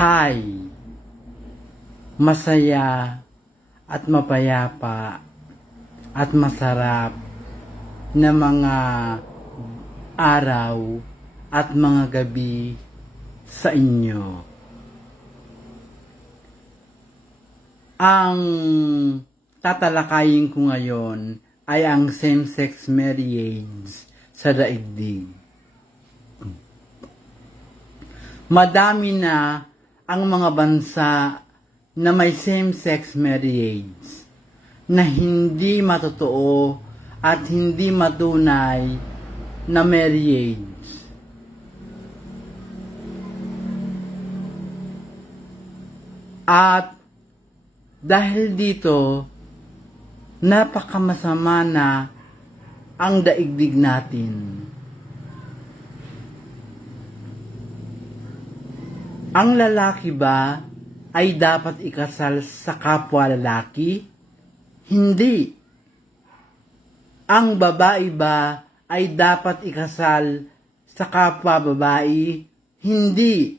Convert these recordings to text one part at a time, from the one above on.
buhay, masaya at mapayapa at masarap na mga araw at mga gabi sa inyo. Ang tatalakayin ko ngayon ay ang same-sex marriage sa daigdig. Madami na ang mga bansa na may same-sex marriage na hindi matotoo at hindi matunay na marriage. At dahil dito, napakamasama na ang daigdig natin. Ang lalaki ba ay dapat ikasal sa kapwa lalaki? Hindi. Ang babae ba ay dapat ikasal sa kapwa babae? Hindi.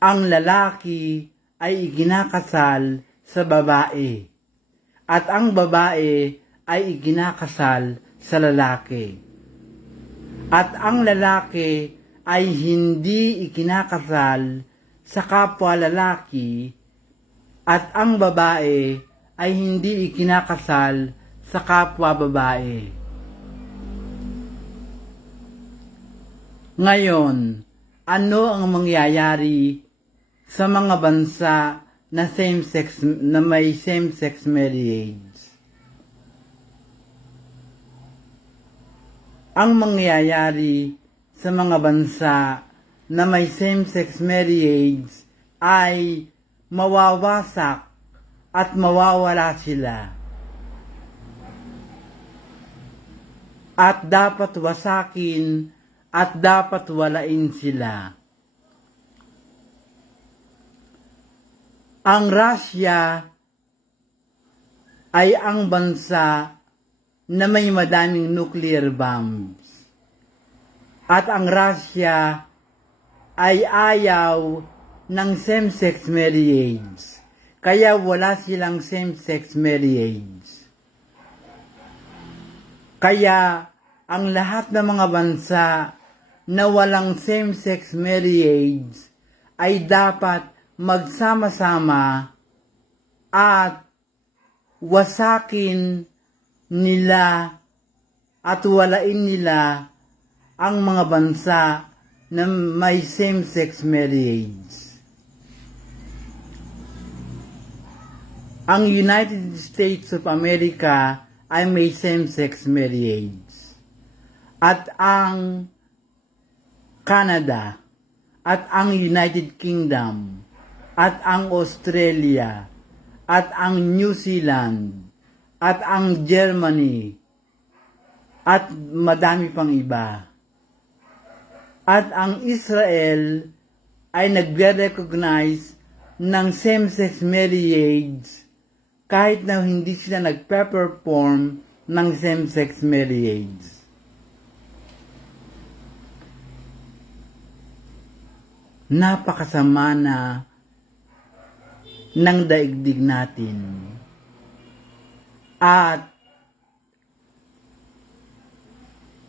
Ang lalaki ay ikinakasal sa babae at ang babae ay ikinakasal sa lalaki. At ang lalaki ay hindi ikinakasal sa kapwa lalaki at ang babae ay hindi ikinakasal sa kapwa babae. Ngayon, ano ang mangyayari sa mga bansa na may same-sex marriage? Ang mangyayari sa mga bansa na may same-sex marriage ay mawawasak at mawawala sila. At dapat wasakin at dapat walain sila. Ang Russia ay ang bansa na may madaming nuclear bombs. At ang Russia ay ayaw ng same-sex marriage. Kaya wala silang same-sex marriage. Kaya ang lahat ng mga bansa na walang same-sex marriage ay dapat magsama-sama at wasakin nila at walain nila ang mga bansa na may same-sex marriage. Ang United States of America ay may same-sex marriage. At ang Canada, at ang United Kingdom, at ang Australia, at ang New Zealand, at ang Germany, at madami pang iba. At ang Israel ay nagre-recognize ng same-sex marriage kahit na hindi sila nagpe-perform ng same-sex marriage. Napakasama na ng daigdig natin. At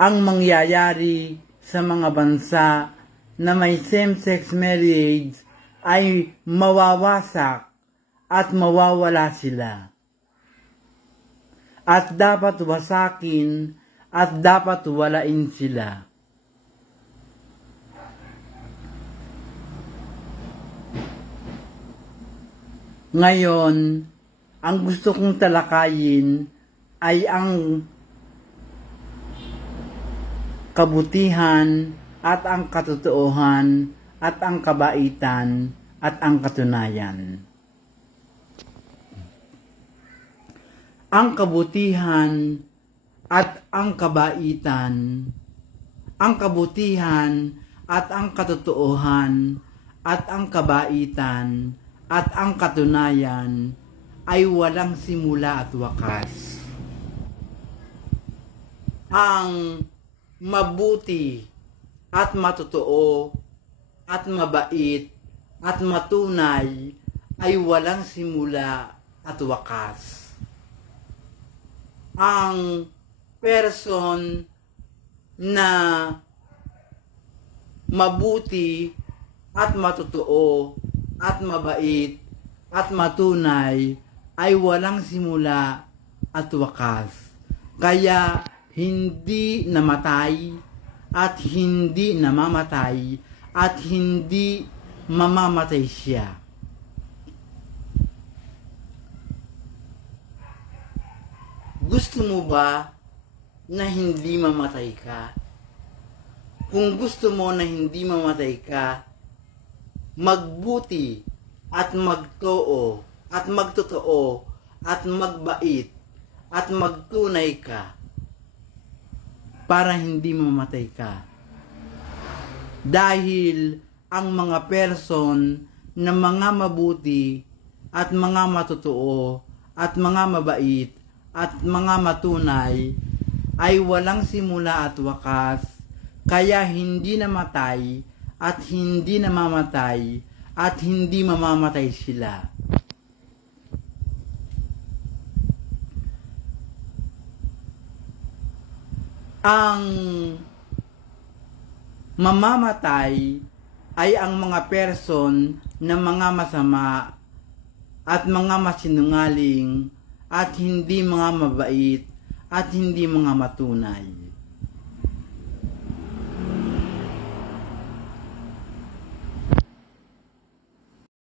ang mangyayari sa mga bansa na may same-sex marriage ay mawawasak at mawawala sila. At dapat wasakin at dapat walain sila. Ngayon, ang gusto kong talakayin ay ang kabutihan at ang katotoohan at ang kabaitan at ang katunayan. Ang kabutihan at ang kabaitan, ang kabutihan at ang katotoohan at ang kabaitan at ang katunayan ay walang simula at wakas. Ang mabuti at matotoo at mabait at matunay ay walang simula at wakas. Ang person na mabuti at matotoo at mabait at matunay ay walang simula at wakas. Kaya hindi namatay at hindi namamatay at hindi mamamatay siya. Gusto mo ba na hindi mamatay ka? Kung gusto mo na hindi mamatay ka, magbuti at magtoo at magtotoo at magbait at magtunay ka para hindi mamatay ka. Dahil ang mga person na mga mabuti at mga matotoo at mga mabait at mga matunay ay walang simula at wakas, kaya hindi namatay at hindi namamatay at hindi mamamatay sila. Ang mamamatay ay ang mga person na mga masama at mga masinungaling at hindi mga mabait at hindi mga matunay.